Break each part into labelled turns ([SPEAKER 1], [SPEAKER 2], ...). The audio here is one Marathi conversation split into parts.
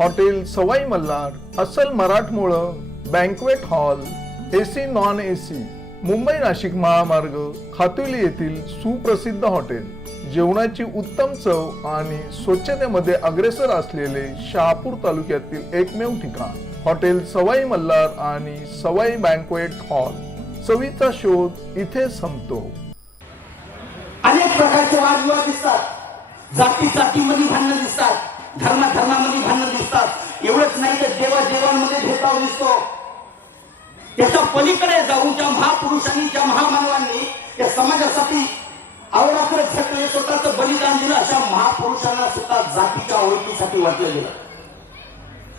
[SPEAKER 1] हॉटेल सवाई मल्हार अस्सल मराठमोळं banquet hall AC non AC Mumbai Nashik महामार्ग खातुली येथील सुप्रसिद्ध हॉटेल. जेवणाची उत्तम चव आणि स्वच्छतेमध्ये अग्रेसर असलेले शहापूर तालुक्यातील एकमेव ठिकाण. हॉटेल सवाई मल्हार आणि सवाई बँकवेट हॉल चवीचा शोध इथे संपतो.
[SPEAKER 2] अनेक प्रकारचे वादविवाद दिसतात. जाती जातीमध्ये भांडणं दिसतात. धर्मा धर्मामध्ये भांडणं दिसतात. एवढंच नाही तर देवा देवांमध्ये भेदभाव दिसतो. त्याच्या पलीकडे जाऊन ज्या महापुरुषांनी ज्या महामानवांनी या समाजासाठी आवडाकडे झटले स्वतःच बलिदान दिलं अशा महापुरुषांना सुद्धा जातीच्या ओळखीसाठी वाटलं गेलं.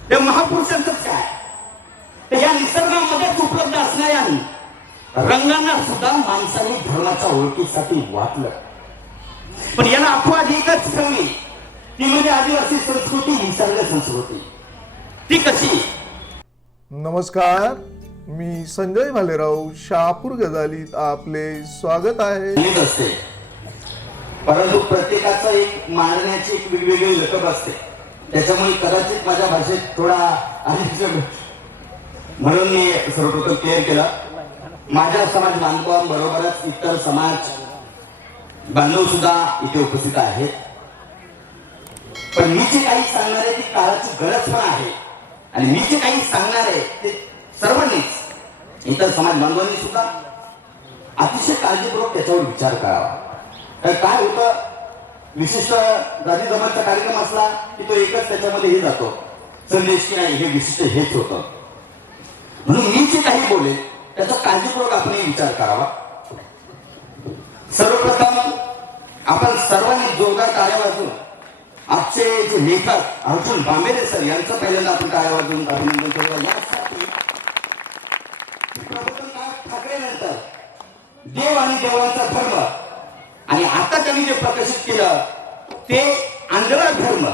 [SPEAKER 2] त्या महापुरुषांच काय? तर या निसर्गामध्येच उपलब्ध असणाऱ्या रंगांना सुद्धा माणसाने धर्माच्या ओळखीसाठी वाटलं पण याला अपवाद एकच ठेवली ती म्हणजे आदिवासी संस्कृती निसर्ग संस्कृती. ती कशी?
[SPEAKER 1] नमस्कार मी संजय भालेराव शहापूर गजालीत आपले स्वागत आहे.
[SPEAKER 2] असते. परंतु प्रत्येकाचं एक मांडण्याची एक वेगवेगळी लकब असते. त्याच्यामुळे कदाचित माझ्या भाषेत थोडा म्हणून मी सर्वप्रथम क्लिअर केलं. माझ्या समाज बांधवांबरोबरच इतर समाज बांधव सुद्धा इथे उपस्थित आहेत. पण मी जे काही सांगणार आहे ती काळाची गरज पण आहे. आणि मी जे काही सांगणार आहे ते सर्वांनीच इतर समाज बांधवांनी सुद्धा अतिशय काळजीपूर्वक त्याच्यावर विचार करावा. कारण काय होतं विशिष्ट जाती जमातचा कार्यक्रम असला की तो एकच त्याच्यामध्ये हे जातो. संदेश की नाही हे विशिष्ट हेच होतं. म्हणून मी जे काही बोले त्याचा काळजीपूर्वक आपण विचार करावा. सर्वप्रथम आपण सर्वांनी जोरदार टाळ्या वाजून आजचे जे लेखक अर्जुन बांबेरे सर यांचं पहिल्यांदा आपण काय वाजून अभिनंदन करूया. यासाठी प्रबोधननाथ ठाकरे नंतर देव आणि देवांचा धर्म आणि आता त्यांनी जे प्रकाशित केलं ते आंधळा धर्म.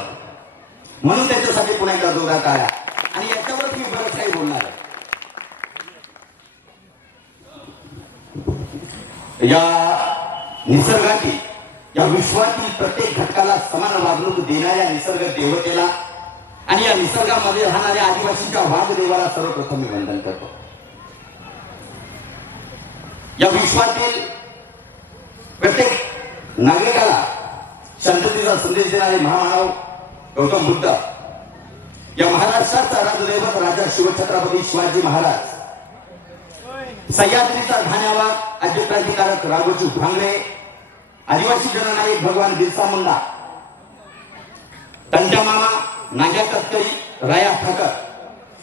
[SPEAKER 2] म्हणून त्याच्यासाठी पुन्हा एकदा जोरदार काढा आणि याच्यावरच मी बरंच काही बोलणार आहे. या निसर्गाची या विश्वातील प्रत्येक घटकाला समान वागणूक देणाऱ्या निसर्ग देवतेला आणि या निसर्गामध्ये राहणाऱ्या आदिवासीच्या वाघदेवाला सर्वप्रथम मी वंदन करतो. या विश्वातील प्रत्येक नागरिकाला शांततेचा संदेश देणारे महामानव गौतम बुद्ध या महाराष्ट्राचा राजदैवत राजा शिवछत्रपती शिवाजी महाराज सह्याद्रीचा धान्यावा आद्य क्रांतिकारक राघोजी भांगरे आदिवासी जननायक भगवान बिरसा मुंडा त्यांच्या मामा नाग्या तस्करी राया ठाकर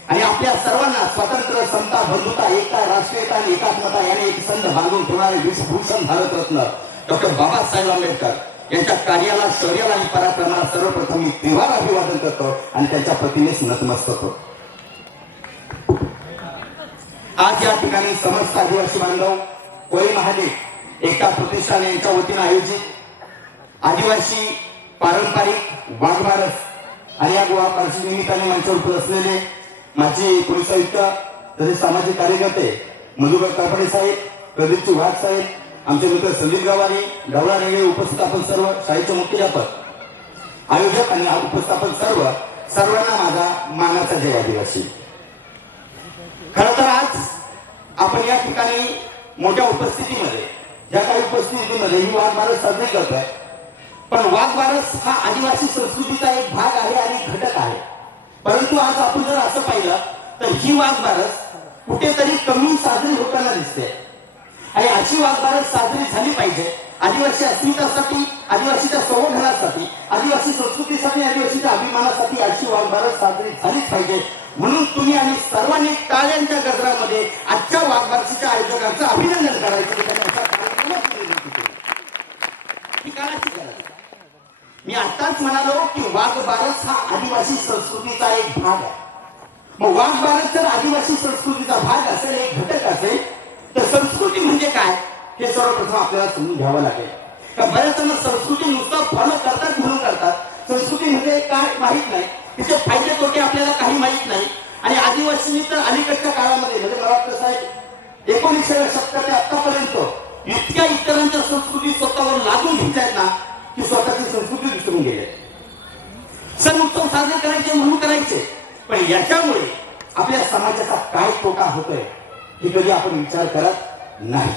[SPEAKER 2] आणि आपल्या सर्वांना स्वतंत्र समता बंधुता एकता राष्ट्रीयता आणि एकात्मता याने एक संध बांधून ठेवणारे विश्वभूषण भारतरत्न डॉक्टर बाबासाहेब आंबेडकर यांच्या कार्याला शौर्याला आणि पराक्रमाला सर्वप्रथम मी तेव्हा अभिवादन करतो आणि त्यांच्या प्रतिमेस नतमस्तक होतो. आज या ठिकाणी समस्त आदिवासी बांधव कोळी महादेव एकता प्रतिष्ठान यांच्या वतीनं आयोजित आदिवासी पारंपरिक वाघबारस आणि या गोवा बारसी निमित्ताने मंचावर उपस्थित असलेले माझे पोलीस आयुक्त तसेच सामाजिक कार्यकर्ते मधुकर कापडे साहेब प्रदीप वाघ साहेब आमचे मित्र संदीप गावारी ढवळा रेंगे उपस्थित आपण सर्व शाळेचे मुख्याध्यापक आयोजक आणि उपस्थापन सर्व सर्वांना माझा मानाचा जय आदिवासी. खर तर आज आपण या ठिकाणी मोठ्या उपस्थितीमध्ये ज्या काही उपस्थितीमध्ये म्हणजे ही वाघमारस साजरी करतात पण वाघमारस हा आदिवासी संस्कृतीचा एक भाग आहे आणि घटक आहे. परंतु आज आपण जर असं पाहिलं तर ही वाघमारस कुठेतरी कमी साजरी होताना दिसते. आणि अशी वाघमारस साजरी झाली पाहिजे आदिवासी अस्मितासाठी आदिवासीच्या संवर्धनासाठी आदिवासी संस्कृतीसाठी आदिवासीच्या अभिमानासाठी अशी वाघमारस साजरी झालीच पाहिजे. म्हणून तुम्ही आणि सर्वांनी टाळ्यांच्या गजरामध्ये आजच्या वाघबारसीच्या आयोजकांचं अभिनंदन करायचं. मी आताच म्हणालो की वाघबारस हा आदिवासी संस्कृतीचा एक भाग आहे. मग वाघबारस जर आदिवासी संस्कृतीचा भाग असेल एक घटक असेल तर संस्कृती म्हणजे काय? हे सर्वप्रथम आपल्याला समजून घ्यावं लागेल. का बऱ्याच जण संस्कृती नुसतं फॉलो करतात म्हणून करतात. संस्कृती म्हणजे काय? माहीत नाही. तिचे फायदे तोटे आपल्याला काही माहीत नाही. आणि आदिवासींनी तर अलीकडच्या काळामध्ये म्हणजे मला वाटतं साहेब एकोणीसशे शतकात ते आतापर्यंत इतक्या इतरांच्या संस्कृती स्वतःवर लागून घ्यायच्या ना की स्वतःची संस्कृती विसरून गेले. सण उत्सव साजरे करायचे म्हणून करायचे. पण याच्यामुळे आपल्या समाजाचा काय तोटा होतोय हे कधी आपण विचार करत नाही.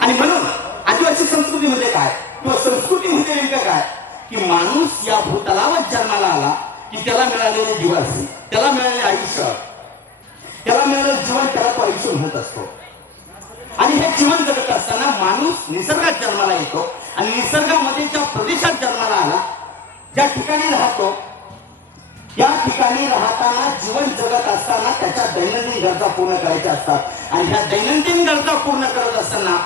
[SPEAKER 2] आणि म्हणून आदिवासी संस्कृती म्हणजे काय किंवा संस्कृती म्हणजे नेमकं काय की माणूस या भूतलावर जन्माला आला की त्याला मिळालेले दिवस त्याला मिळाले आयुष्य त्याला मिळालं जीवन त्याला तो आयुष्य म्हणत असतो. आणि हे जीवन जगत असताना माणूस निसर्गात जन्माला येतो आणि निसर्गामध्ये ज्या प्रदेशात जन्माला आला ज्या ठिकाणी राहतो या ठिकाणी राहताना जीवन जगत असताना त्याच्या दैनंदिन गरजा पूर्ण करायच्या असतात. आणि ह्या दैनंदिन गरजा पूर्ण करत असताना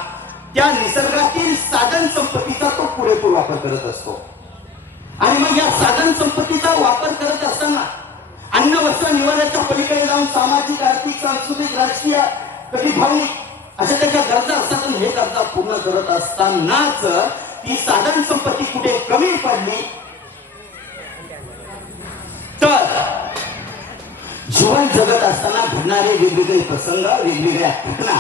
[SPEAKER 2] त्या निसर्गातील साधन संपत्तीचा तो पुरेपूर वापर करत असतो. आणि मग या साधन संपत्तीचा वापर करत असताना अन्न वस्त्र निवाऱ्याच्या पलीकडे जाऊन सामाजिक आर्थिक सांस्कृतिक राजकीय कधी भावनिक अशा त्याच्या गरजा असतात आणि हे गरजा पूर्ण करत असतानाच ती साधन संपत्ती कुठे कमी पडली? तर जीवन जगत असताना घडणारे वेगवेगळे प्रसंग वेगवेगळ्या घटना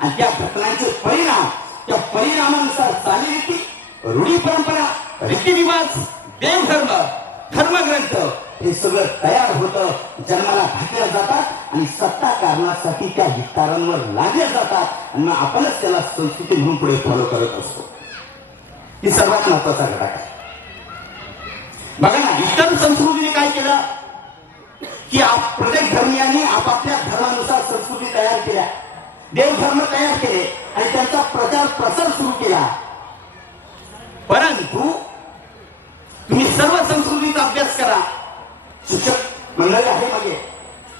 [SPEAKER 2] आणि त्या घटनांचे परिणाम त्या परिणामानुसार चालीरीती रूढी परंपरा रीतिरिवाज देवधर्म धर्मग्रंथ हे सगळं तयार होतं. जन्माला घातल्या जातात आणि सत्ता कारणासाठी त्या विस्तारांवर लादल्या जातात. आणि आपणच त्याला संस्कृती म्हणून पुढे फॉलो करत असतो. ही सर्वात महत्त्वाचा घटक आहे. बघा ना इतर संस्कृतीने काय केलं? की प्रत्येक धर्मियांनी आपापल्या धर्मानुसार संस्कृती तयार केल्या. देवधर्म तयार केले आणि त्यांचा प्रचार प्रसार सुरू केला. परंतु तुम्ही सर्व संस्कृतीचा अभ्यास करा. शिक्षक मंडळी आहे मागे.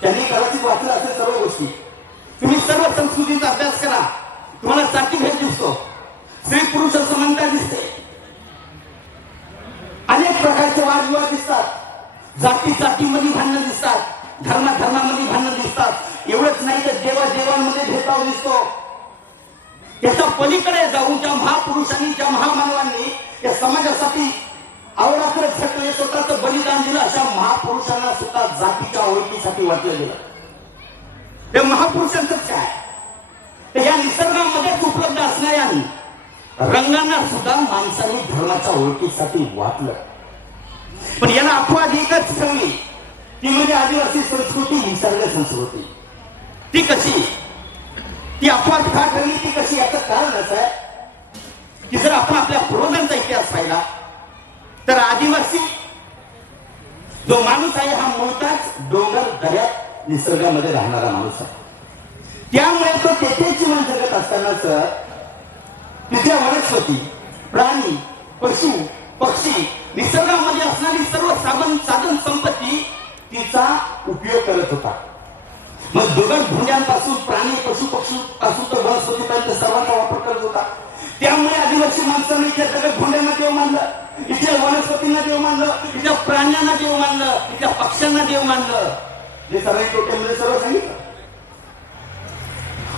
[SPEAKER 2] त्यांनी कदाचित वाचलं असेल सर्व गोष्टी. तुम्ही सर्व संस्कृतीचा अभ्यास करा. तुम्हाला सारखी भेट दिसतो. स्त्री पुरुष समानता दिसते. अनेक प्रकारचे वादविवाद दिसतात. जाती जातीमध्ये भांडणं दिसतात. धर्म धर्मामध्ये भांडणं दिसतात. एवढंच नाही तर देवा देवांमध्ये भेदभाव दिसतो. त्याच्या पलीकडे जाऊन ज्या महापुरुषांनी ज्या महामानवांनी या समाजासाठी आवडाकडे स्वतःच बलिदान दिलं अशा महापुरुषांना सुद्धा जातीच्या ओळखीसाठी वाटलं गेलं. ते महापुरुषांचंच काय? या निसर्गामध्येच उपलब्ध असणाऱ्या रंगांना सुद्धा माणसाने धर्माच्या ओळखीसाठी वाटलं पण याला अपवाद एकच ठेवली ती म्हणजे आदिवासी संस्कृती निसर्ग संस्कृती. ती कशी? ती अपवाद का ठरली? ती कशी? याचं कारण असं आहे की जर आपण आपल्या पूर्वजांचा इतिहास पाहिला तर आदिवासी जो माणूस आहे हा मुळताच डोंगर दऱ्यात निसर्गामध्ये राहणारा माणूस आहे. त्यामुळे तो तेथे जीवन जगत असतानाच तिथल्या वनस्पती प्राणी पशु पक्षी निसर्गामध्ये असणारी सर्व साधन साधन संपत्ती तिचा उपयोग करत होता. मग दुर्गम भुंड्यांपासून प्राणी पशु पक्षी पासून तर वनस्पतीपर्यंत सर्वांचा वापर करत होता. त्यामुळे आदिवासी माणसांनी त्या सगळ्या भुंड्यांना देव मानलं. इथल्या वनस्पतींना देव मानलं इथल्या प्राण्यांना देव मानलं इथल्या पक्ष्यांना देव मानलं. जे सर्वांनी टोट्यामध्ये सर्व सांगितलं.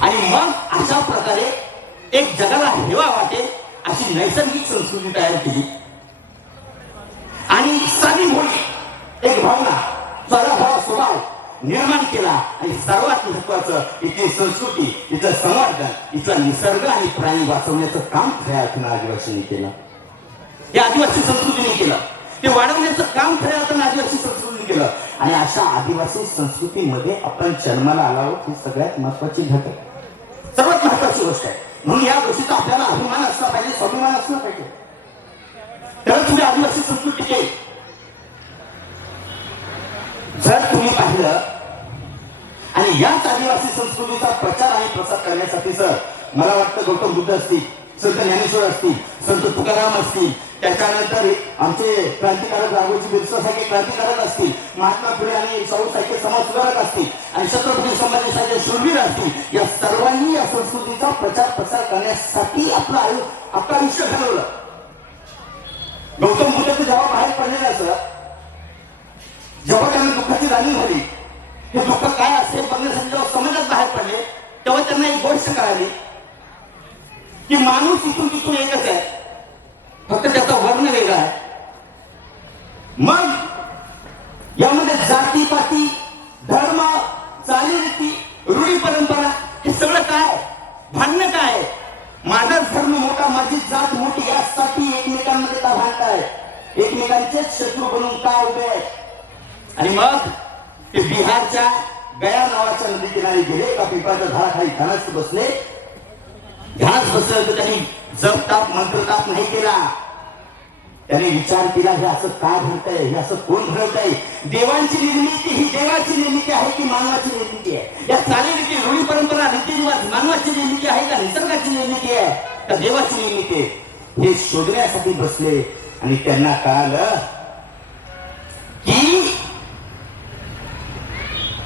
[SPEAKER 2] आणि मग अशा प्रकारे एक जगाला हेवा वाटेल अशी नैसर्गिक संस्कृती तयार केली. आणि साधी मोठी एक भावना सराभाव स्वभाव निर्माण केला. आणि सर्वात महत्वाचं इथली संस्कृती इथलं संवर्धन इथला निसर्ग आणि प्राणी वाचवण्याचं काम खऱ्या अर्थानं आदिवासींनी केलं. हे आदिवासी संस्कृतीने केलं. ते वाढवण्याचं काम खऱ्या अर्थानं आदिवासी संस्कृतीने केलं. आणि अशा आदिवासी संस्कृतीमध्ये आपण जन्माला आलो आहोत ही सगळ्यात महत्वाची घटक आहे. सर्वात महत्वाची गोष्ट आहे. म्हणून या गोष्टीचा आपल्याला अभिमान असला पाहिजे स्वाभिमान असला पाहिजे. तर तुम्ही आदिवासी संस्कृती आहे जर तुम्ही पाहिलं आणि याच आदिवासी संस्कृतीचा प्रचार आणि प्रसार करण्यासाठी सर मला वाटतं गौतम बुद्ध असतील संत ज्ञानेश्वर असतील संत तुकाराम असतील त्याच्यानंतर आमचे क्रांतिकारक राघोजी बिरसासारखे क्रांतिकारक असतील महात्मा फुले आणि शाहू सारखे समाज सुधारक असतील आणि छत्रपती संभाजी सारखे शूरवीर असतील या सर्वांनी या संस्कृतीचा प्रचार प्रसार करण्यासाठी आपलं आयु आपलं आयुष्य घालवलं गौतम बुद्ध जेव्हा बाहेर पडलेलं असं जेव्हा त्यांना दुःखाची जाणीव झाली हे दुःख काय असते बघण्यासाठी जेव्हा समाजात बाहेर पडले तेव्हा त्यांना एक गोष्ट कळाली की माणूस इथून तिथून एकच आहे. फक्त त्याचा वर्ण वेगळा आहे. मग यामध्ये जाती पाती धर्म चालीरीती रूढी परंपरा हे सगळं काय भांडणं काय माझा धर्म मोठा माझी जात मोठी यासाठी एकमेकांमध्ये का भांडताय एकमेकांचेच शत्रू बनून का उभे आणि मग ते बिहारच्या गया नावाच्या नदी किनारी गेले का पिंपळाच्या झाडाखाली ध्यानात बसले? घास बसले तर त्यांनी जप ताप मंत्र ताप नाही केला. त्याने विचार केला हे असं का घडतंय? हे असं कोण घडतंय? देवांची निर्मिती ही देवाची निर्मिती आहे की मानवाची निर्मिती आहे? या चालीरीती रूढी परंपरा रीतीरिवाज मानवाची निर्मिती आहे का निसर्गाची निर्मिती आहे? का देवाची निर्मिती आहे? हे शोधण्यासाठी बसले आणि त्यांना कळालं की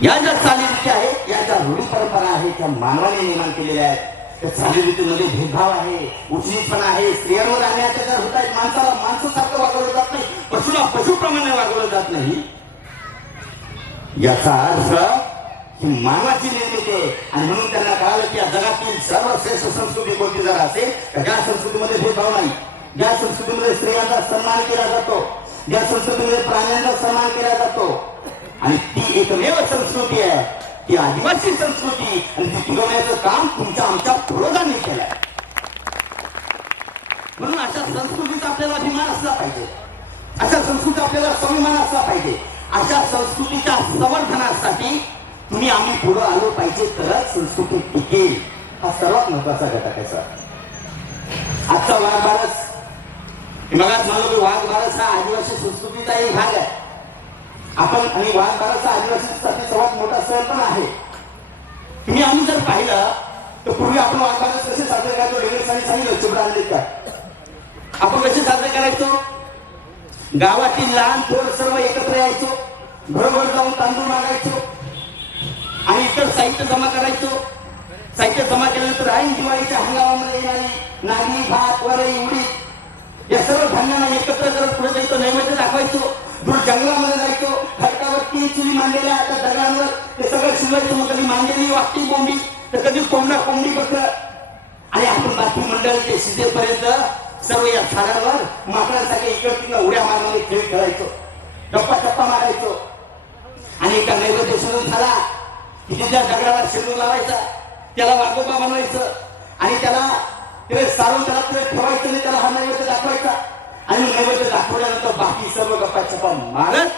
[SPEAKER 2] या ज्या चालीरीती आहेत या ज्या रूढी परंपरा आहेत त्या मानवाने निर्माण केलेल्या आहेत. त्या ऋतूमध्ये भेदभाव आहे उचनीतपणा आहे स्त्रियांवर आणि अत्याचार होत आहेत माणसाला माणसासारखं वागवलं जात नाही पशुला पशुप्रमाणे वागवलं जात नाही. याचा अर्थ ही मानवाची निर्मिती आहे. आणि म्हणून त्यांना कळालं की या जगातील सर्वश्रेष्ठ संस्कृती कोणती जर असेल तर ज्या संस्कृतीमध्ये भेदभाव नाही. ज्या संस्कृतीमध्ये स्त्रियांचा सन्मान केला जातो ज्या संस्कृतीमध्ये प्राण्यांचा सन्मान केला जातो. आणि ती एकमेव संस्कृती आहे. ती आदिवासी संस्कृती आणि टिकवण्याचं काम तुमच्या आमच्या पूर्वजांनी केलंय. म्हणून अशा संस्कृतीचा आपल्याला अभिमान असला पाहिजे. अशा संस्कृती आपल्याला स्वाभिमान असला पाहिजे. अशा संस्कृतीच्या संवर्धनासाठी तुम्ही आम्ही पुढे आलो पाहिजे तरच संस्कृती टिकेल. हा सर्वात महत्त्वाचा घटक आहे सर. आजचा वाघ बारस मगात म्हणलो की वाघ बारस हा आदिवासी संस्कृतीचा एक भाग आहे. आपण आणि वाघ बारस हा आदिवासीसाठी सर्वात मोठा सण पण आहे. तुम्ही आम्ही जर पाहिलं तर पूर्वी आपण वाघ कसे साजरे करायचो? वेगळे सांगितलं चिबडा आणले का आपण कसे साजरे करायचो? गावातील लहान थोर सर्व एकत्र यायचो बरोबर जाऊन तांदूळ मागायचो आणि इतर साहित्य जमा करायचो. साहित्य जमा केल्यानंतर ऐन दिवाळीच्या हंगामामध्ये येणारी नागरी भात वरे उडीद या सर्व धान्यांना एकत्र करत पुढे जायचो नैवेद्य दाखवायचो. जंगलामध्ये जायचो. खडकावर चुली मांडलेल्या त्या दगडांवर ते सगळं शिवायचं मग कधी मांडलेली वाटती कोंबडी तर कधी कोंबडा कोंबडी पत्र आणि आपण बाकी मंडळ ते शिजेपर्यंत सर्व या झाडांवर माकडांसाठी इकडे तिकडे उड्या मारणारे खेळ खेळायचो. गप्पा टप्पा मारायचो. आणि एका नैवेद्य सुरू झाला की तिथल्या दगडाला शेंदूर लावायचा त्याला वागोबा बनवायचं. आणि त्याला तिथे सारून त्याला तिथे ठेवायचं आणि त्याला हा नैवेद्य दाखवायचा. आणि नैवेद्य दाखवल्यानंतर बाकी सर्व गप्पा चप्पा मारत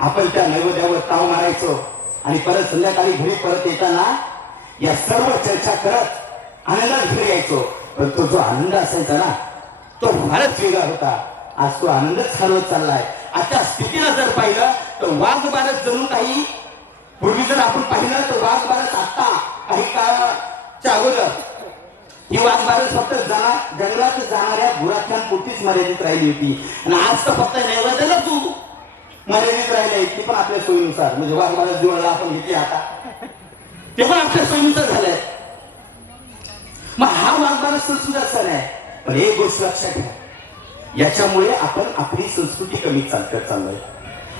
[SPEAKER 2] आपण त्या नैवेद्यावर ताव मारायचो. आणि परत संध्याकाळी घरी परत येताना या सर्व चर्चा करत आनंदात घरी यायचो. पण तो जो आनंद असायचा ना तो फारच वेगळा होता. आज तो आनंदच हरवत चाललाय. आता स्थितीला जर पाहिलं तर वाघ भारत जणू काही पूर्वी जर आपण पाहिलं तर वाघ भारत आता काही काळाच्या अगोदर ही वाघ बारस फक्त जंगलात जाणाऱ्या गुराख्यांपुरतीच मर्यादित राहिली होती. आणि आज तर फक्त नैवेद्याला तू मर्यादित राहिले ती पण आपल्या सोयीनुसार. म्हणजे वाघ बारस दिवाळीला आपण घेतली आता. ते पण आपल्या सोयीनुसार झालंय मग हा वाघबारस संस्कृती सण आहे पण एक गोष्ट लक्षात घ्या याच्यामुळे आपण आपली संस्कृती कमी चाल करत चाललोय.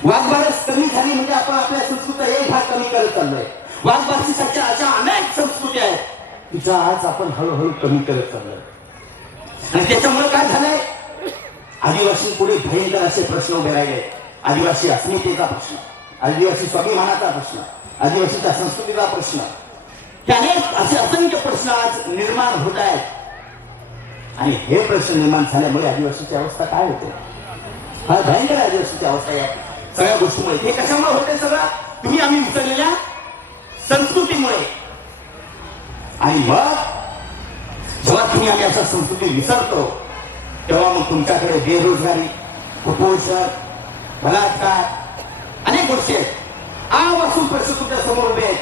[SPEAKER 2] वाघबारस कमी झाली म्हणजे आपण आपल्या संस्कृतीचा एक भाग कमी करत चाललोय. वाघबारसीसाठी अशा अनेक संस्कृती आहेत. तिचा आज आपण हळूहळू कमी करत चाललोय. आणि त्याच्यामुळे काय झालंय? आदिवासी पुढे भयंकर असे प्रश्न उभे राहिले. आदिवासी अस्मितेचा प्रश्न आदिवासी स्वाभिमानाचा प्रश्न आदिवासीच्या संस्कृतीचा प्रश्न. त्याने असे असंख्य प्रश्न आज निर्माण होत आहेत. आणि हे प्रश्न निर्माण झाल्यामुळे आदिवासीची अवस्था काय होते? हा भयंकर आदिवासीची अवस्था आहे. सगळ्या गोष्टीमुळे. हे कशामुळे होते सगळं? तुम्ही आम्ही विसरलेल्या संस्कृतीमुळे. आणि मग जेव्हा तुम्ही आम्ही अशा संस्कृती विसरतो तेव्हा मग तुमच्याकडे बेरोजगारी कुपोषण बलात्कार अनेक गोष्टी आहेत. आवासून प्रश्न तुमच्यासमोर उभे आहेत.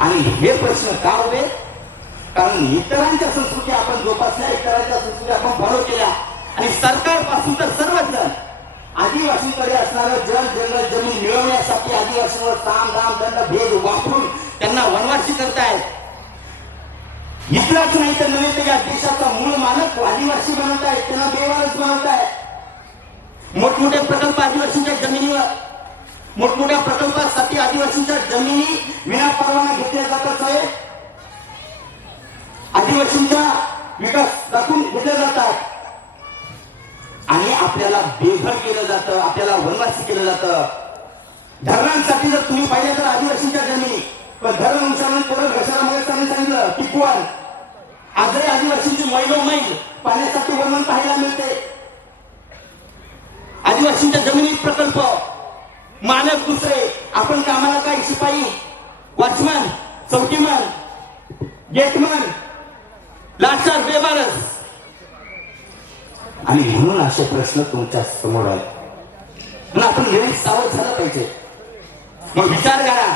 [SPEAKER 2] आणि हे प्रश्न का उभे? कारण इतरांच्या संस्कृती आपण जोपासल्या इतरांच्या संस्कृती आपण फॉलो केल्या. आणि सरकारपासून तर सर्वच जण आदिवासीकडे असणारं जल जंगल जमीन मिळवण्यासाठी आदिवासीवर काम दाम दंड भेद वापरून त्यांना वनवासी करतायत. इतराच नाही तर नव्हे तर या देशाचा मूळ मालक आदिवासी बनवत आहे त्यांना बेवारस बनवत आहे. मोठमोठे प्रकल्प आदिवासींच्या जमिनीवर मोठमोठ्या प्रकल्पासाठी आदिवासींच्या जमिनी विना परवाना घेतल्या जातात आहे आदिवासींचा विकास दाखवून घेतल्या जातात. आणि आपल्याला बेघर केलं जातं आपल्याला वनवासी केलं जातं. धरणांसाठी जर तुम्ही पाहिलं तर आदिवासींच्या जमिनी पण धर्मवंशानं उंचावून परत घशाला सांगितलं टिकवाल. आजही आदिवासींची मैलो मैल पाण्यासाठी वर्णन पाहायला मिळते. आदिवासींच्या जमिनीत प्रकल्प. मानव दुसरे आपण कामाला काय शिपाई? वॉचमन चौकीमन गेटमन लाचार बेबारस. आणि म्हणून असे प्रश्न तुमच्यासमोर आहेत. आपण नेहमीच सावध झालं पाहिजे. मग विचार करा.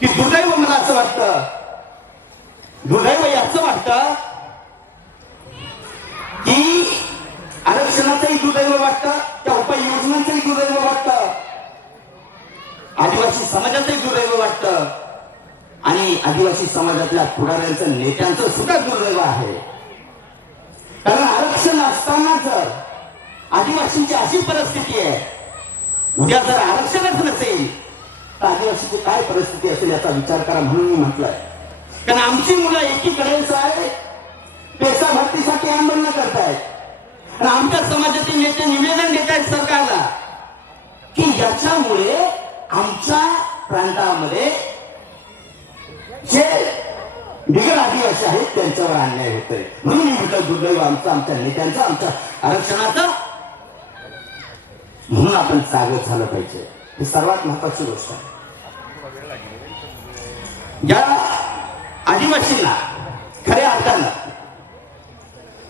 [SPEAKER 2] की दुर्दैव मला असं वाटतं. दुर्दैव याचं वाटतं की आरक्षणाचंही दुर्दैव वाटतं त्या उपाययोजनांचंही दुर्दैव वाटतं. आदिवासी समाजाचंही दुर्दैव वाटतं. आणि आदिवासी समाजातल्या पुढाऱ्यांचं नेत्यांचं सुद्धा दुर्दैव आहे. कारण आरक्षण असताना जर आदिवासींची अशी परिस्थिती आहे उद्या जर आरक्षणच नसेल तर आदिवासीची काय परिस्थिती असेल याचा विचार करा म्हणून मी म्हटलंय. कारण आमची मुलं एकीकडेच आहे पेसा भरतीसाठी आंदोलन करतायत. आणि आमच्या समाजातील नेते निवेदन देत आहेत सरकारला की याच्यामुळे आमच्या प्रांतामध्ये जे बिगर आदिवासी आहेत त्यांच्यावर अन्याय होतोय. म्हणून मी म्हटलं दुर्दैव आमचं आमच्या नेत्यांचं आमच्या आरक्षणाचं. म्हणून आपण जागृत झालं पाहिजे. ही सर्वात महत्वाची गोष्ट आहे या आदिवासींना खऱ्या अर्थानं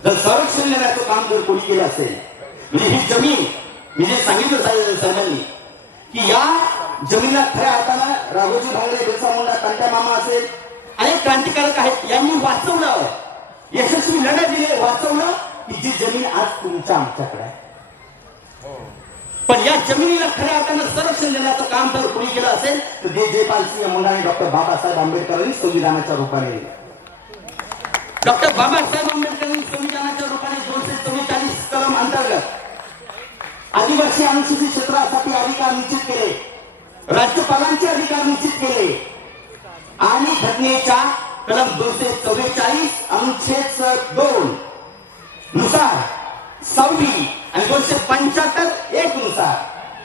[SPEAKER 2] जर संरक्षण देण्याचं काम जर कोणी केलं असेल म्हणजे ही जमीन मी जे सांगितलं साहेब- साहेबांनी की या जमिनीला खऱ्या अर्थानं राघोजी भांगरे बिरसा मुंडा तांत्या मामा असेल अनेक क्रांतिकारक आहेत यांनी वाचवलं यशस्वी लढा दिले वाचवलं की जी जमीन आज तुमच्या आमच्याकडे आहे पण या जमिनीला खऱ्या अर्थानं संरक्षण देण्याचं काम जर कोणी केलं असेल तर जे सिंह मुंडा आणि डॉक्टर बाबासाहेब आंबेडकरांनी संविधानाच्या रूपाने डॉक्टर बाबासाहेब आंबेडकरांनी संविधानाच्या रूपाने दोनशे चव्वेचाळीस कलम अंतर्गत आदिवासी अनुसूचित क्षेत्रासाठी अधिकार निश्चित केले राज्यपालांचे अधिकार निश्चित केले आणि घटनेच्या कलम दोनशे चव्वेचाळीस अनुच्छेद दोन नुसार सहावी आणि दोनशे पंच्याहत्तर एक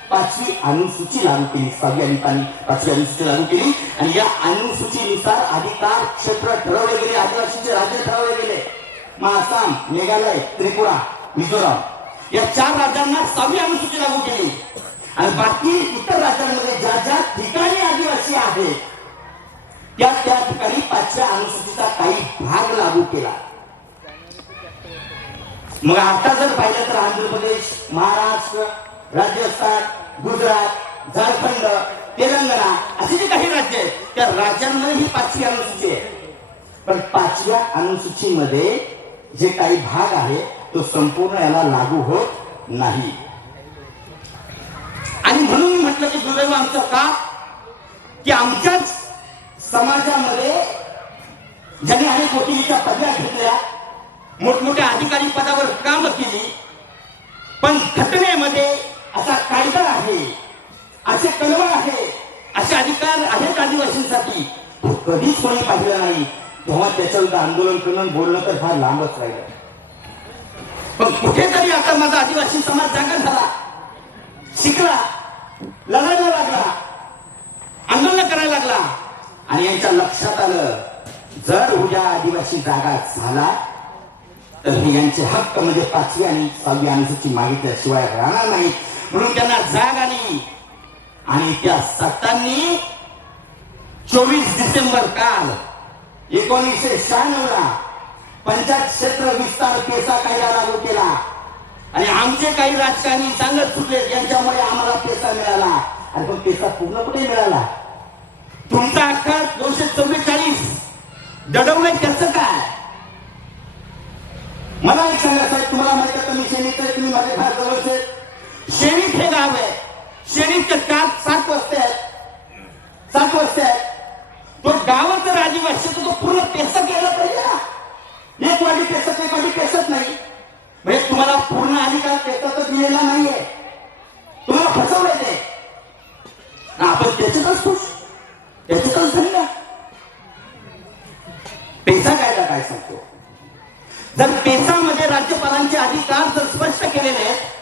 [SPEAKER 2] पाचवी अनुसूची लागू केली सहाव्या आणि पाचवी अनुसूची लागू केली आणि या अनुसूचीनुसार अधिकार क्षेत्र ठरवले गेले आदिवासीचे राज्य ठरवले गेले आसाम मेघालय त्रिपुरा मिझोराम या चार राज्यांना सहावी अनुसूची लागू केली आणि बाकी इतर राज्यांमध्ये ज्या ज्या ठिकाणी आदिवासी आहेत त्या त्या ठिकाणी पाचव्या अनुसूचीचा काही भाग लागू केला मग आता जर पाहिलं तर आंध्र प्रदेश महाराष्ट्र राजस्थान गुजरात झारखंड तेलंगणा असे जे काही राज्य आहेत त्या राज्यांमध्ये ही पाचवी अनुसूची आहे. पण पाचव्या अनुसूचीमध्ये जे काही भाग आहे तो संपूर्ण याला लागू होत नाही. आणि म्हणून मी म्हटलं की दुर्दैव आमचं का? की आमच्याच समाजामध्ये ज्यांनी अनेक गोष्टीच्या पदव्या घेतल्या मोठमोठ्या अधिकारी पदावर काम केली पण घटनेमध्ये असा कायदा आहे असे कलम आहे असे अधिकार आहेत आदिवासींसाठी. कधीच कोणी पाहिलं नाही तेव्हा त्याच्याविरुद्ध आंदोलन करणं बोलणं तर फार लांबच राहिलं. पण कुठेतरी आता माझा आदिवासी समाज जागा झाला. शिकला लढायला लागला आंदोलन करायला लागला. आणि यांच्या लक्षात आलं जर उद्या आदिवासी जागा झाला तर हे यांचे हक्क म्हणजे पाचवी आणि सहावी अनुसूची मागितल्याशिवाय राहणार नाही म्हणून त्यांना जाग आली. आणि त्या सत्तांनी चोवीस डिसेंबर काल एकोणीसशे शहाण्णव ला पंचायत क्षेत्र विस्तार पेसा कायदा लागू केला. आणि आमचे काही राजकारणी सांगत सुटले यांच्यामुळे आम्हाला पेसा मिळाला. आणि तो पेसा पूर्ण कुठे मिळाला. तुमचा अख्खा दोनशे चव्वेचाळीस दडवलंय त्याचं काय? मला एक सांगा साहेब तुम्हाला माहिती कमिशन येत तुम्ही माझे फार जवळचे? शेणीत हे गाव आहे. शेणीत सात सात वस्ते आहेत. सात वस्ते आहेत. तो गावाचं जर आदिवासी तो पूर्ण पेसत गेला पाहिजे ना एक वाटी पेसत एक वाटी पेसत नाही. म्हणजे तुम्हाला पूर्ण अधिकार पेसतच मिळाला नाहीये. तुम्हाला फसवलंय ते. आपण त्याच्यातच खुश. त्याच्यातच धन्य. पेसा कायदा काय सांगतो? जर पेसामध्ये राज्यपालांचे अधिकार जर स्पष्ट केलेले आहेत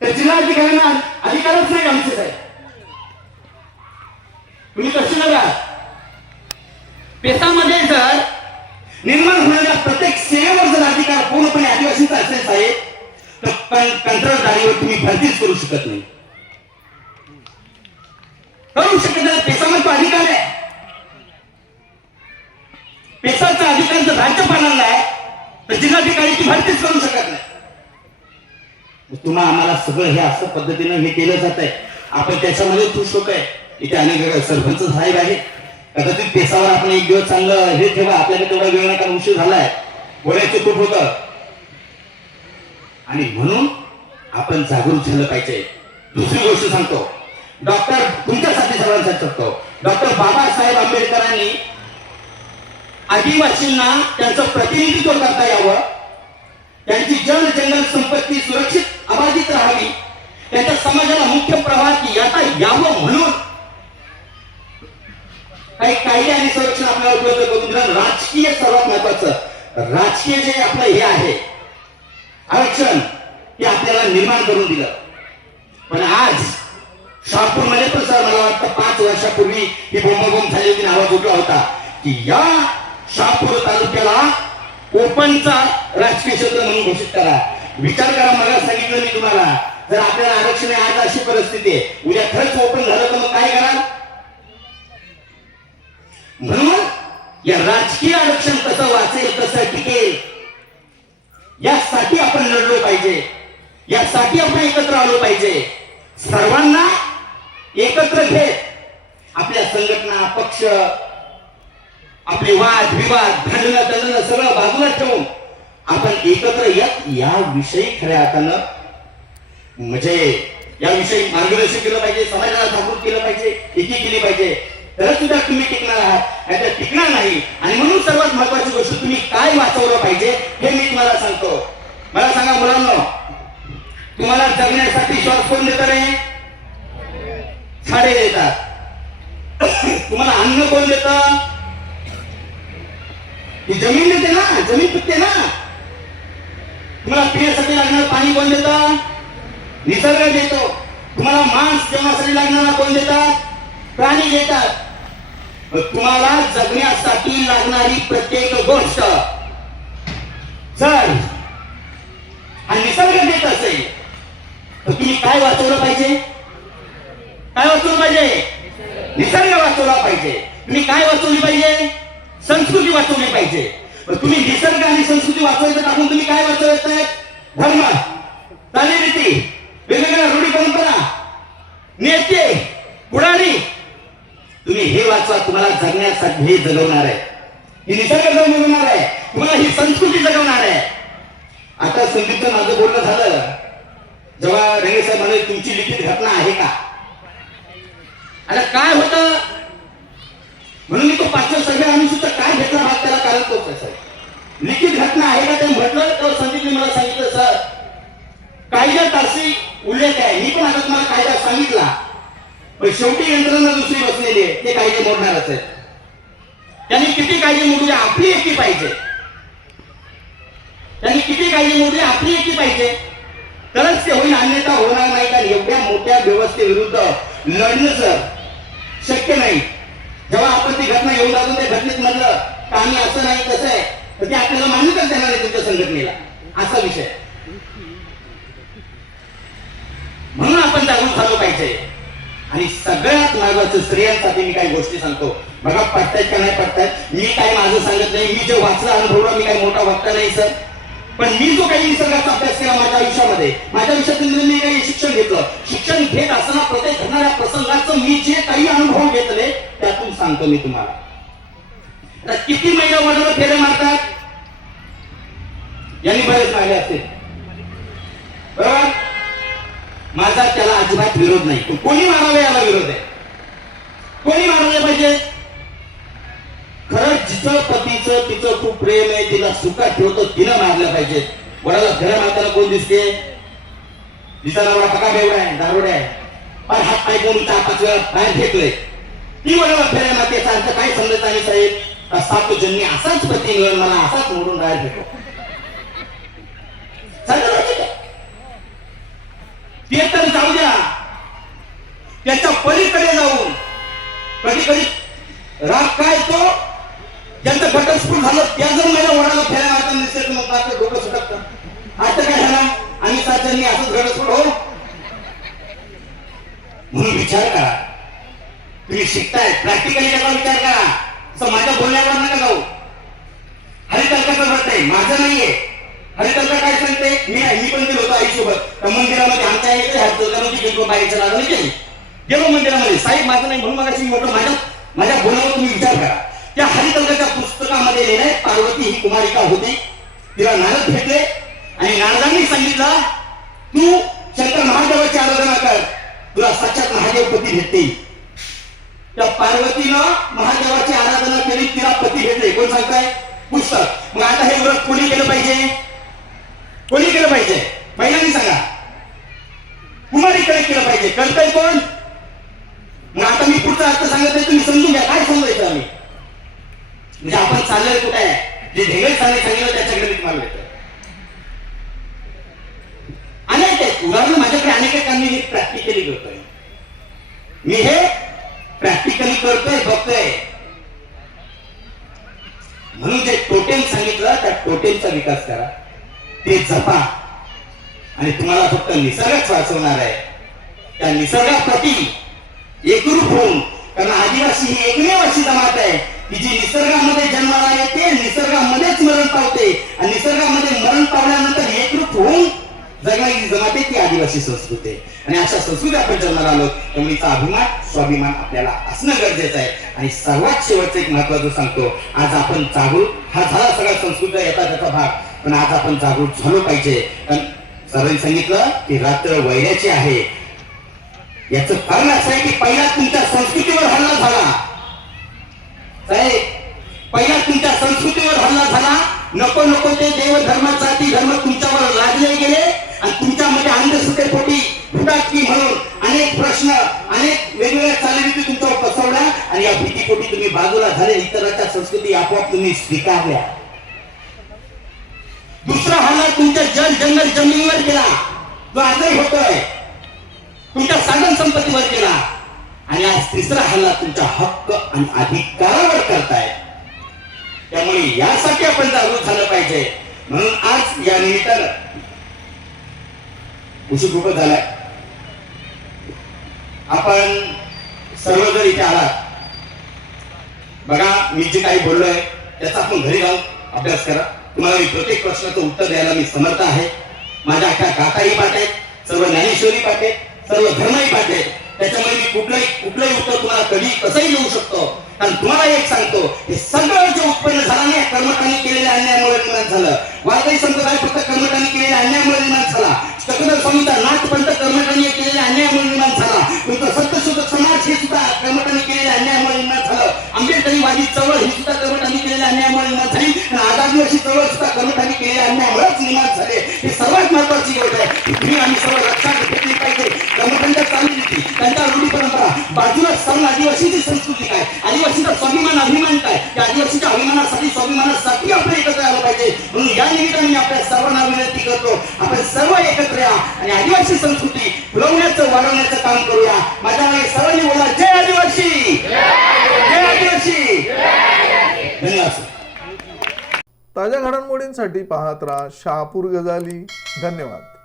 [SPEAKER 2] त्या जिल्हाधिकाऱ्यांना अधिकारच नाही आमचे साहेब तुम्ही कशी बघा पेसामध्ये जर निर्माण होणाऱ्या प्रत्येक सेवेवर जर अधिकार पूर्णपणे आदिवासींचा असेल साहेब तर कंत्राटदारीवर तुम्ही भरतीच करू शकत नाही. करू शकत नाही पेसामध्ये तो अधिकार आहे. पेसाचा अधिकार जर राज्यपालांना आहे तर जिल्हाधिकारी ती भरतीच करू शकत नाही. पुन्हा आम्हाला सगळं हे असं पद्धतीनं हे केलं जात आहे आपण त्याच्यामध्ये खुश होत आहे इथे अनेक सरपंच साहेब आहेत. कदाचित पेसावर आपण एक दिवस चांगलं हे ठेवा. आपल्याला तेवढा वेळ नाही कारण उशीर झालाय. बोलायचं खूप होत. आणि म्हणून आपण जागरूक झालं पाहिजे. दुसरी गोष्ट सांगतो. डॉक्टर तुमच्यासाठी सर्वांसाठी सांगतो. डॉक्टर बाबासाहेब आंबेडकरांनी आदिवासींना त्यांचं प्रतिनिधित्व करता यावं. त्यांची जल जंगल संपत्ती सुरक्षित अबाधित राहावी त्यांच्या समाजाला मुख्य प्रवाहात येता यावं म्हणून. काही कायदे आणि संरक्षण आपल्याला उपलब्ध करून दिलं. राजकीय सर्वात महत्वाचं. राजकीय जे आपलं हे आहे आरक्षण हे आपल्याला निर्माण करून दिलं. पण आज शहापूरमध्ये पण सर मला वाटतं पाच वर्षापूर्वी ही बोंबाबोंब झाली होती आवाज उठला होता की या शहापूर तालुक्याला ओपनचा राजकीय क्षेत्र म्हणून घोषित करा. विचार करा मला सांगितलं मी तुम्हाला. जर आपल्याला आरक्षण आज अशी परिस्थिती आहे. उद्या खरंच ओपन झालं तर मग काय कराल? म्हणून या राजकीय आरक्षण कसं वाचेल कसं टिकेल यासाठी आपण लढलो पाहिजे. यासाठी आपण एकत्र आलो पाहिजे. सर्वांना एकत्र घेत आपल्या संघटना पक्ष आपले वाद विवाद भांडणं दंडणं सगळं बाजूला ठेवून आपण एकत्र येत या विषयी खऱ्या अर्थानं म्हणजे याविषयी मार्गदर्शन केलं पाहिजे समाजाला जागृत केलं पाहिजे एकी केली पाहिजे. तरच सुद्धा तुम्ही टिकणार आहात. नाहीतर टिकणार नाही. आणि म्हणून सर्वात महत्वाची गोष्ट तुम्ही काय वाचवलं पाहिजे हे मी तुम्हाला सांगतो. मला सांगा मुलांना तुम्हाला जगण्यासाठी श्वास कोण देत रे? झाडे देतात. तुम्हाला अन्न कोण देत? ही जमीन देते ना जमीन पिकते ना. तुम्हाला पिण्यासाठी लागणार पाणी कोण देतं? निसर्ग देतो. तुम्हाला मांस जेवणासाठी लागणारा कोण देतात? प्राणी देतात. तुम्हाला जगण्यासाठी लागणारी प्रत्येक गोष्ट जर हा निसर्ग देत असेल तर तुम्ही काय वाचवलं पाहिजे? काय वाचवलं पाहिजे? निसर्ग वाचवला पाहिजे. तुम्ही काय वाचवली पाहिजे? संस्कृती वाचवली पाहिजे. तुम्ही निसर्ग आणि संस्कृती वाचवायचं टाकून तुम्ही काय वाचवत धर्म चालीरीती वेगवेगळ्या रूढी परंपरा नेते पुढारी. तुम्ही हे वाचवा तुम्हाला जगण्यासाठी हे जगवणार आहे. ही निसर्ग जगवणार आहे. तुम्हाला ही संस्कृती जगवणार आहे. आता संगीतचं माझं बोलणं झालं. जेव्हा रेंगे साहेब म्हणाले तुमची लिखित घटना आहे का? आता काय होतं? म्हणून मी तो पाचव्या सगळ्या आम्ही सुद्धा काय घेतला भाग त्याला कारण तोच आहे साहेब? लिखित घटना आहे का ते म्हटलं तर संदीपने मला सांगितलं सर कायदा अशी उल्लेख आहे. मी पण आता तुम्हाला कायदा सांगितला. पण शेवटी यंत्रणा दुसरी बसलेली आहे. ते कायदे मोडणारच आहे त्यांनी किती कायदे मोडले आपली एकी पाहिजे. त्यांनी किती कायदे मोडले आपली एकी पाहिजे. तरच ते होईल अन्यथा होणार नाही कारण एवढ्या मोठ्या व्यवस्थेविरुद्ध लढणं सर शक्य नाही. जेव्हा आपण ती घटना येऊन जातो त्या घटनेत म्हणलं तर आम्ही असं नाही तसं आहे. तर ते आपल्याला मान्य करता येणार नाही तुमच्या संघटनेला. असा विषय म्हणून आपण जागरूक झालो पाहिजे. आणि सगळ्यात महत्वाचं स्त्रियांसाठी मी काही गोष्टी सांगतो. बघा पटतायत का नाही पटतायत मी काय माझं सांगत नाही. मी जे वाचलं अनुभवलं मी काही मोठा वक्ता नाही सर. पण मी जो काही निसर्गाचा अभ्यास केला माझ्या आयुष्यामध्ये माझ्या आयुष्यातील मी काही शिक्षण घेतलं. शिक्षण घेत असताना प्रत्येक घडणाऱ्या प्रसंगाचं मी जे काही अनुभव घेतले त्यातून सांगतो मी तुम्हाला. किती महिला वडावर फेरे मारतात? यांनी बरेच पाहिले असते बरोबर? माझा त्याला अजिबात विरोध नाही. कोणी मारावे याला विरोध आहे? कोणी मारले पाहिजे? जिचं पतीचं तिचं खूप प्रेम आहे तिला सुखात ठेवतो तिनं मारलं पाहिजे. कोणाला घर मारताना कोण दिसते? दिसायला वडा पका बेवडा आहे दारोडा आहे. पण हात पाय कोण चार पाच वेळा बाहेर फेकले ती वडाला फेऱ्या मारते याचा अर्थ काय समजत आहे साहेब. का सात जन्मी असाच पती मिळून मला असाच मोडून बाहेर फेकतो ते तर जाऊ द्या. त्याच्या पलीकडे जाऊन कधी कधी राग काय तो? ज्यांचं घटस्फोट झालं त्या जर महिला वडाला फेऱ्या आता निसर्ग मग आपलं डोकं सुटत आता काय झाला? आम्ही सात जन्मी असंच घडत हो. म्हणून विचार करा. तुम्ही शिकताय प्रॅक्टिकली त्याचा विचार करा. असं माझ्या बोलण्यावर नका जाऊ. हरितलकाचं व्रत आहे माझं नाहीये. हरितलका काय सांगते मी मी पण गेलो होतो आईसोबत. तर मंदिरामध्ये आमच्या इथे हरितंकामध्ये गेलो बाईच्या नादाने केली. गेलो मंदिरामध्ये. साहेब माझं नाही म्हणून मगाशी मी म्हटलं माझ्या माझ्या बोलण्यावर तुम्ही विचार करा. त्या हरितंकाच्या पुस्तकामध्ये लिहिलंय पार्वती ही कुमारिका होती. तिला नारद भेटले आणि नारदांनी सांगितलं तू शंकर महादेवाची आराधना कर. तुला साक्षात महादेव पती भेटते त्या पार्वतीनं महादेवाची आराधना केली तिला पती भेटले. कोण सांगताय? पुस्तक. मग आता हे व्रत कोणी केलं पाहिजे? कोणी केलं पाहिजे? महिलांनी सांगा. कुमारीकडे केलं पाहिजे. करताय कोण? मग आता मी पुढचा अर्थ सांगत आहे तुम्ही समजून घ्या. काय समजायचं आम्ही? म्हणजे आपण चाललोय कुठे? आहे जे ढेगळ चांगले सांगितलं त्याच्याकडे मी तुम्हाला भेटतो अनेक आहेत उदाहरण माझ्याकडे अनेक हे प्रॅक्टिकली करतोय. मी हे प्रॅक्टिकली करतोय बघतोय. म्हणून जे टोटेम सांगितलं त्या टोटेमचा विकास करा. ते जपा. आणि तुम्हाला फक्त निसर्गच वाचवणार आहे. त्या निसर्गाप्रती एकरूप होऊन कारण आदिवासी ही एकमेव अशी जमात आहे. की जी निसर्गामध्ये जन्माला येते निसर्गामध्येच मरण पावते. आणि निसर्गामध्ये मरण पावल्यानंतर एकरूप होऊन जगणारी जमाते ती आदिवासी संस्कृती आहे. आणि अशा संस्कृती आपण जन्माला आलो त्यामुळे हिचा अभिमान स्वाभिमान आपल्याला असणं गरजेचं आहे. आणि सर्वात शेवटचं एक महत्वाचं सांगतो आज आपण जागरूक हा झाला सगळा संस्कृती येता त्याचा भाग. पण आज आपण जागरूक झालो पाहिजे. कारण सरांनी सांगितलं की रात्र वैराची आहे. याच कारण असं आहे की पहिला तुमच्या संस्कृतीवर हल्ला झाला. साहेब पहिला तुमच्या संस्कृतीवर हल्ला झाला. नको नको ते देव धर्माचा ती धर्म तुमच्यावर लादले गेले. आणि तुमच्यामध्ये अंधश्रद्धेपोटी फुटाटकी म्हणून अनेक प्रश्न अनेक वेगवेगळ्या चालीरीती तुमच्यावर पसरवल्या. आणि या भीतीपोटी तुम्ही बाजूला झाले. इतरांच्या संस्कृती आपोआप तुम्ही स्वीकारल्या. दुसरा हल्ला तुमच्या जल जंगल जमिनीवर केला. जो आजही होतोय. तुमच्या साधन संपत्तीवर केला. आणि आज तिसरा हल्ला तुमच्या हक्क आणि अधिकारावर करताय त्यामुळे यासाठी आपण जागृत झालं पाहिजे. म्हणून आज या निमित्तानं उशीर खूपच झालाय. आपण सर्व जर इथे आलात. बघा मी जे काही बोललोय त्याचा आपण घरी जाऊन अभ्यास करा. तुम्हाला मी प्रत्येक प्रश्नाचं उत्तर द्यायला मी समर्थ आहे. माझ्या अख्या काकाही पाठ आहेत सर्व ज्ञानेश्वरी पाठ आहेत सर्व धर्मही पाठ आहेत त्याच्यामुळे मी कुठलंही कुठलंही उत्तर तुम्हाला कधी कसंही देऊ शकतो. कारण तुम्हाला एक सांगतो हे सगळं जे उत्पन्न झालं नाही कर्मटांनी केलेल्या अन्यायामुळे निर्माण झालं. वारकरी संप्रदाय फक्त कर्मठाने केलेल्या अन्यायामुळे निर्माण झाला. सकदर स्वामीचा नाथ पंथ केलेल्या अन्यायामुळे निर्माण झाला. तुमचं सत्यशुद्ध समाज हे सुद्धा कर्मठाने केलेल्या अन्यायामुळे निर्माण झालं. आंबेडकरी वादी चळवळ ही सुद्धा कर्मठाने केलेल्या अन्यायामुळे निर्माण झाली. आणि आदिवासी चळवळ सुद्धा कर्मठाने केलेल्या अन्यायामुळेच निर्माण झाले. हे सर्वात महत्वाची गोष्ट आहे. तुम्ही आम्ही सर्व लक्षात घेतली पाहिजे कर्मठांच्या चालीरीती त्यांच्या रूढी परंपरा बाजूला सर्व आदिवासीची संस्कृती काय आदिवासीचा स्वाभिमान अभिमान काय त्या आदिवासीच्या अभिमानासाठी स्वाभिमानासाठी आपण एकत्र आलं पाहिजे. म्हणून या निमित्ताने मी आपल्या सर्वांना विनंती करतो आपण सर्व एकत्र या आणि आदिवासी संस्कृती फुलवण्याचं वाढवण्याचं काम करूया. माझ्या मागे सर्वांनी बोला जय आदिवासी! जय आदिवासी! धन्यवाद
[SPEAKER 1] ताज्या घडामोडींसाठी पाहत राहा शहापूर गजाली. धन्यवाद.